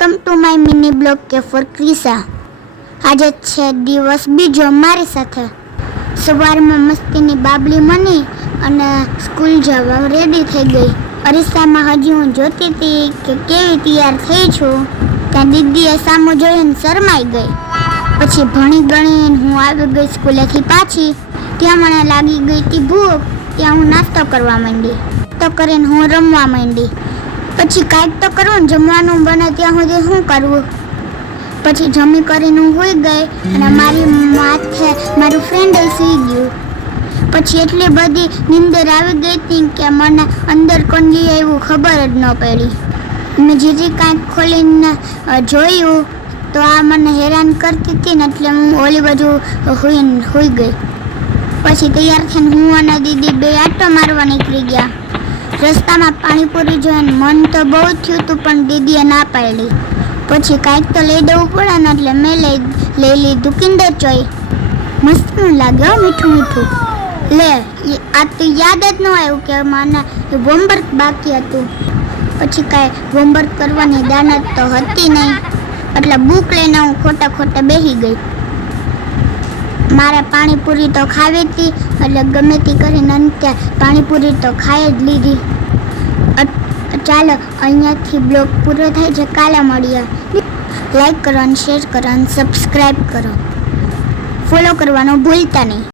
Welcome to my mini blog કે four Krisa. આજે છે દિવસ બીજો મારી સાથે. સવારમાં મસ્તીની બાબલી મની અને સ્કૂલ જવા રેડી થઈ ગઈ. અરીસામાં હજી હું જોતી હતી કે કેવી તૈયાર થઈ છું ત્યાં દીદીએ સામું જોઈને શરમાઈ ગઈ. પછી ભણી ગણીને હું આવી ગઈ સ્કૂલેથી પાછી. ત્યાં મને લાગી ગઈ હતી ભૂખ. ત્યાં હું નાસ્તો કરવા માંડી. તો કરીને હું રમવા માંડી. પછી કાંઈક તો કરવું, જમવાનું બને ત્યાં સુધી શું કરવું. પછી જમી કરીને હું સૂઈ ગઈ અને મારી માથે મારું ફ્રેન્ડ સૂઈ ગયું. પછી એટલી બધી નીંદર આવી ગઈ હતી કે મને અંદર કોણ લઈ આવ્યું ખબર જ ન પડી. મેં જે કાંઈક ખોલીને જોયું તો આ મને હેરાન કરતી હતી ને એટલે હું ઓલી બાજુ સૂઈ ગઈ. પછી તૈયાર થઈને હું અને દીદી બે આંટો મારવા નીકળી ગયા. રસ્તામાં પાણીપુરી જોઈને મન તો બહુ થયું હતું પણ દીદીએ ના પાડી. પછી કાંઈક તો લઈ દેવું પડે ને એટલે મેં લઈ લીધું કિન્ડર જોય. મસ્ત લાગે મીઠું મીઠું. લે આ તો યાદ જ ન આવ્યું કે મને હોમવર્ક બાકી હતું. પછી કાંઈ હોમવર્ક કરવાની દાનત તો હતી નહીં એટલે બુક લઈને હું ખોટા બેસી ગઈ. મારે પાણીપુરી તો ખાવી હતી એટલે ગમે તે કરીને અંતે પાણીપુરી તો ખાઈ જ લીધી. ચાલો અહીંયાથી બ્લોગ પૂરો થાય છે. કાલે મળીએ. લાઈક કરો અને શેર કરો અને સબસ્ક્રાઈબ કરો. ફોલો કરવાનું ભૂલતા નહીં.